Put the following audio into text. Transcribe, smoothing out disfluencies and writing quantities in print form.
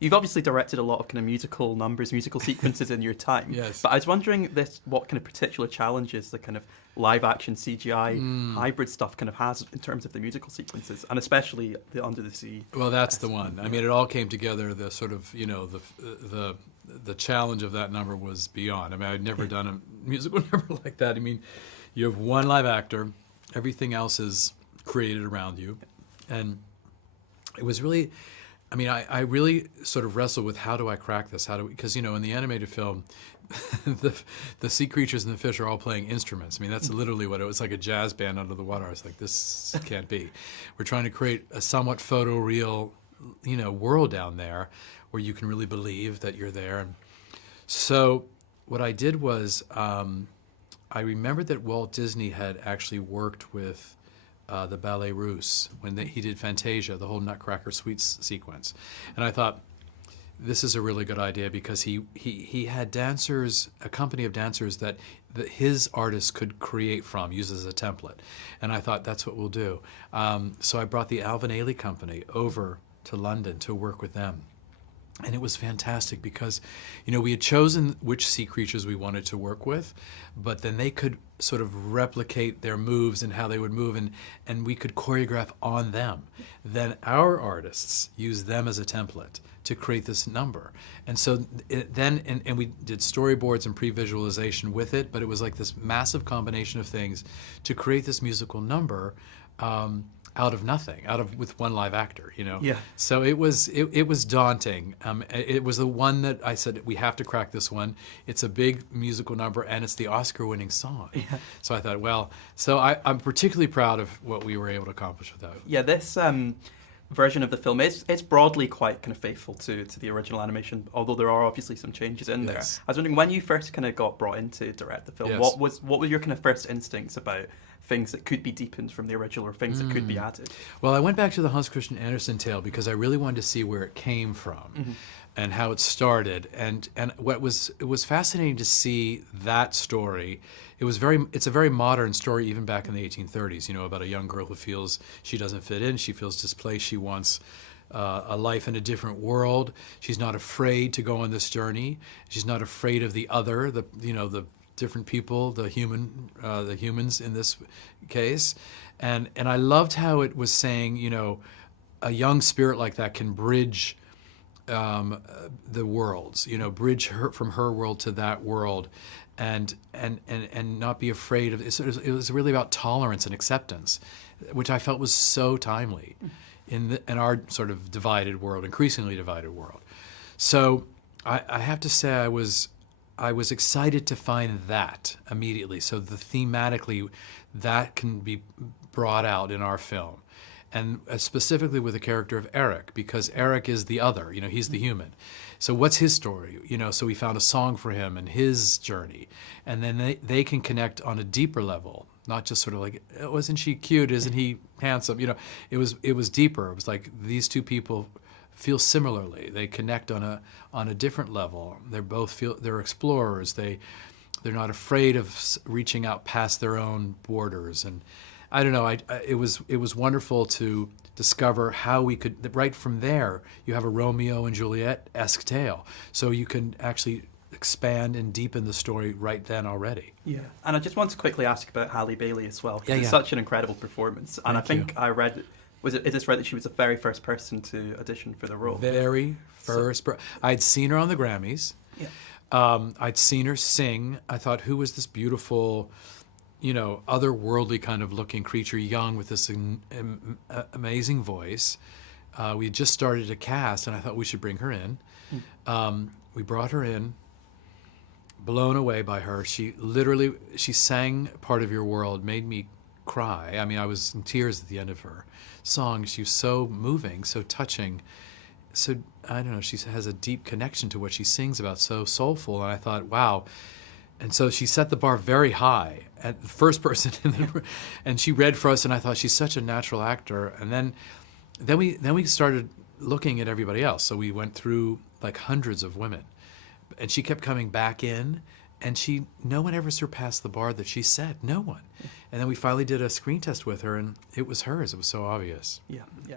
You've obviously directed a lot of kind of musical numbers, musical sequences in your time. Yes. But I was wondering what kind of particular challenges the kind of live action CGI hybrid stuff kind of has in terms of the musical sequences, and especially the Under the Sea. Well, that's the one. I mean, it all came together. The sort of, the challenge of that number was beyond. I mean, I'd never done a musical number like that. I mean, you have one live actor, everything else is created around you, and it was really, I mean, I really sort of wrestled with how do I crack this? Because, in the animated film, the sea creatures and the fish are all playing instruments. I mean, that's literally what it was, like a jazz band under the water. I was like, this can't be. We're trying to create a somewhat photoreal, world down there where you can really believe that you're there. And so what I did was I remembered that Walt Disney had actually worked with the Ballet Russe when he did Fantasia, the whole Nutcracker Suite sequence. And I thought, this is a really good idea because he had dancers, a company of dancers that his artists could create from, use as a template. And I thought, that's what we'll do. So I brought the Alvin Ailey Company over to London to work with them. And it was fantastic because, we had chosen which sea creatures we wanted to work with, but then they could sort of replicate their moves and how they would move, and we could choreograph on them. Then our artists used them as a template to create this number. And so and we did storyboards and pre-visualization with it, but it was like this massive combination of things to create this musical number out of nothing, with one live actor, Yeah. So it was daunting. It was the one that I said, we have to crack this one. It's a big musical number, and it's the Oscar-winning song. Yeah. So I thought, so I'm particularly proud of what we were able to accomplish with that. Yeah, this version of the film is broadly quite kind of faithful to the original animation, although there are obviously some changes in there. Yes. I was wondering, when you first kind of got brought in to direct the film, Yes. what were your kind of first instincts about things that could be deepened from the original or things that could be added? Well, I went back to the Hans Christian Andersen tale because I really wanted to see where it came from and how it started. And it was fascinating to see that story. It's a very modern story, even back in the 1830s, about a young girl who feels she doesn't fit in, she feels displaced, she wants a life in a different world. She's not afraid to go on this journey. She's not afraid of the other, the different people, the humans in this case, and I loved how it was saying, a young spirit like that can bridge the worlds, bridge her from her world to that world, and not be afraid of it. It was really about tolerance and acceptance, which I felt was so timely in our sort of increasingly divided world. So I have to say I was excited to find that immediately. So thematically, that can be brought out in our film. And specifically with the character of Eric, because Eric is the other, he's the human. So what's his story? So we found a song for him and his journey. And then they can connect on a deeper level, not just sort of like, oh, isn't she cute? Isn't he handsome? It was deeper. It was like these two people feel similarly. They connect on a different level. They're explorers. They're not afraid of reaching out past their own borders. And I don't know. It was wonderful to discover how we could, right from there, you have a Romeo and Juliet-esque tale. So you can actually expand and deepen the story right then already. Yeah, and I just want to quickly ask about Halle Bailey as well, because Yeah. it's such an incredible performance. And Thank I think you. I read, is this right that she was the very first person to audition for the role? Very first. I'd seen her on the Grammys. Yeah. I'd seen her sing. I thought, who was this beautiful, otherworldly kind of looking creature, young with this amazing voice. We had just started a cast, and I thought we should bring her in. We brought her in, blown away by her. She sang Part of Your World, made me cry. I mean, I was in tears at the end of her song. She was so moving, so touching. So, I don't know, she has a deep connection to what she sings about, so soulful. And I thought, wow. And so she set the bar very high at the first person in the room. And she read for us, and I thought, she's such a natural actor. And then we started looking at everybody else. So we went through like hundreds of women. And she kept coming back in, and no one ever surpassed the bar that she set. No one. And then we finally did a screen test with her, and it was hers. It was so obvious. Yeah, yeah.